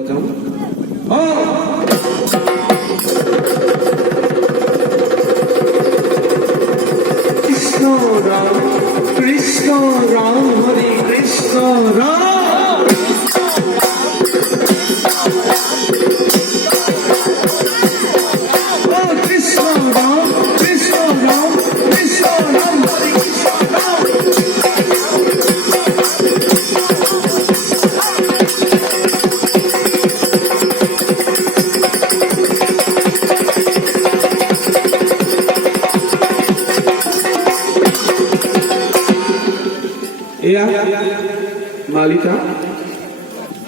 বজাও কৃষ্ণ রাম হরে কৃষ্ণ রাম কৃষ্ণ রাম কৃষ্ণ রাম কৃষ্ণ রাম হরে কৃষ্ণ রাম এয়া মালিকা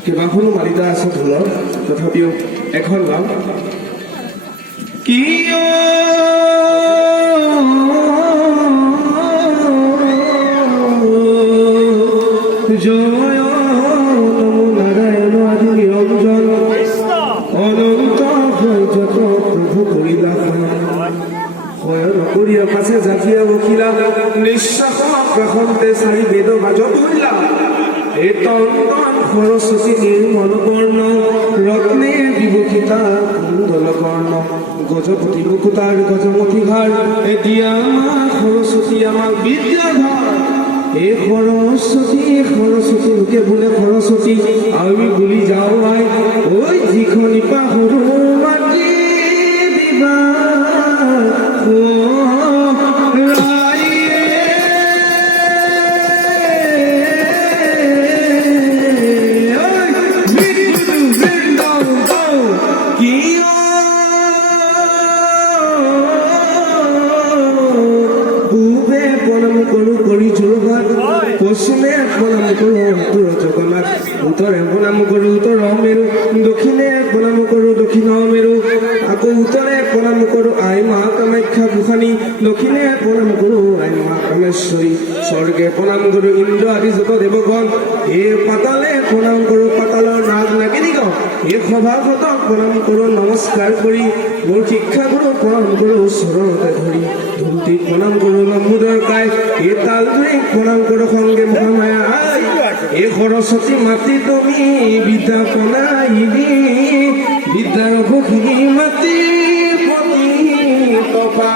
কেইবাখনো মালিকা আছে ঢোলৰ তথাপিও এখন গাওঁ কিয় জয় নমো নারায়ণ আদি নিৰঞ্জন অনন্ত হয় যত প্ৰভু কৰিলা হয় নকৰি আকাশে জাতিয়ে বকিলা নিঃশ্বাস গ্ৰহণতে চাৰি বেদ ভাজ ধৰিলা এ তন্ত্ৰণ সৰস্বতী নিৰ্মল বৰ্ণ ৰত্নে বিভূষিতা কুণ্ডল কৰ্ণ গজপতি মুকুতাৰ গজমতি ঘাৰ এতিয়া আমাৰ সৰস্বতী আমাক বিদ্যাধৰ এ সৰস্বতী লোকে বোলে সৰস্বতী আমি বুলি যাওঁ আই ঐ যিখনি পাহৰো মাটি দিবা পশ্চিমে প্রণাম করো উত্তর জগন্নাথ উত্তরে প্রণাম করো উত্তর মেরু দক্ষিণে প্রণাম করো দক্ষিণ মেরু আকৌ উত্তরে প্রণাম করো আই মা কামাখ্যা গোসানী দক্ষিণে প্রণাম করো আই মা কামেশ্বরী স্বর্গে প্রণাম করো ইন্দ্র আদি যত দেবগণ এ পাতালে প্রণাম করো পাতালৰ নাগ নাগিনীগণ এ সভাসদক প্রণাম করো নমস্কার করি মোর শিক্ষাগুরু প্রণাম করো চৰণতে ধৰি ধুতি প্রণাম করো লম্বোদৰ কাই এ তাল ধৰি প্রণাম করো সঙ্গে মহামায়া আই এ সরস্বতী মাতি তুমি বিদ্যা প্ৰণায়িনী বিদ্যাৰ ভূষিনী মাতি পতি তপা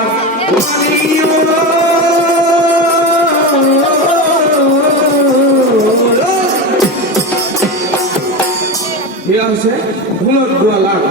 এয়া হৈছে ভুলত গোৱা লাভ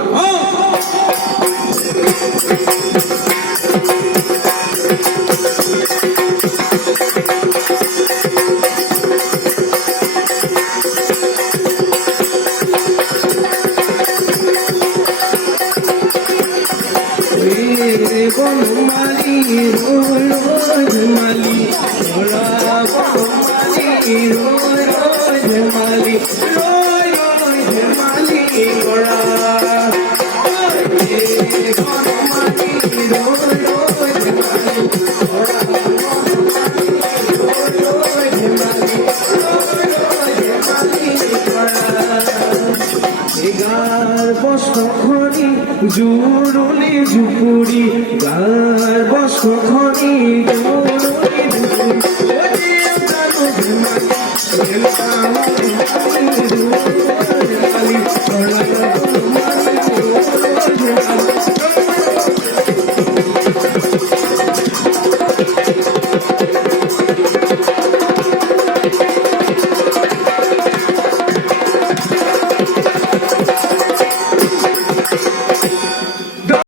জুরুলি জুপুরি গার বসখনি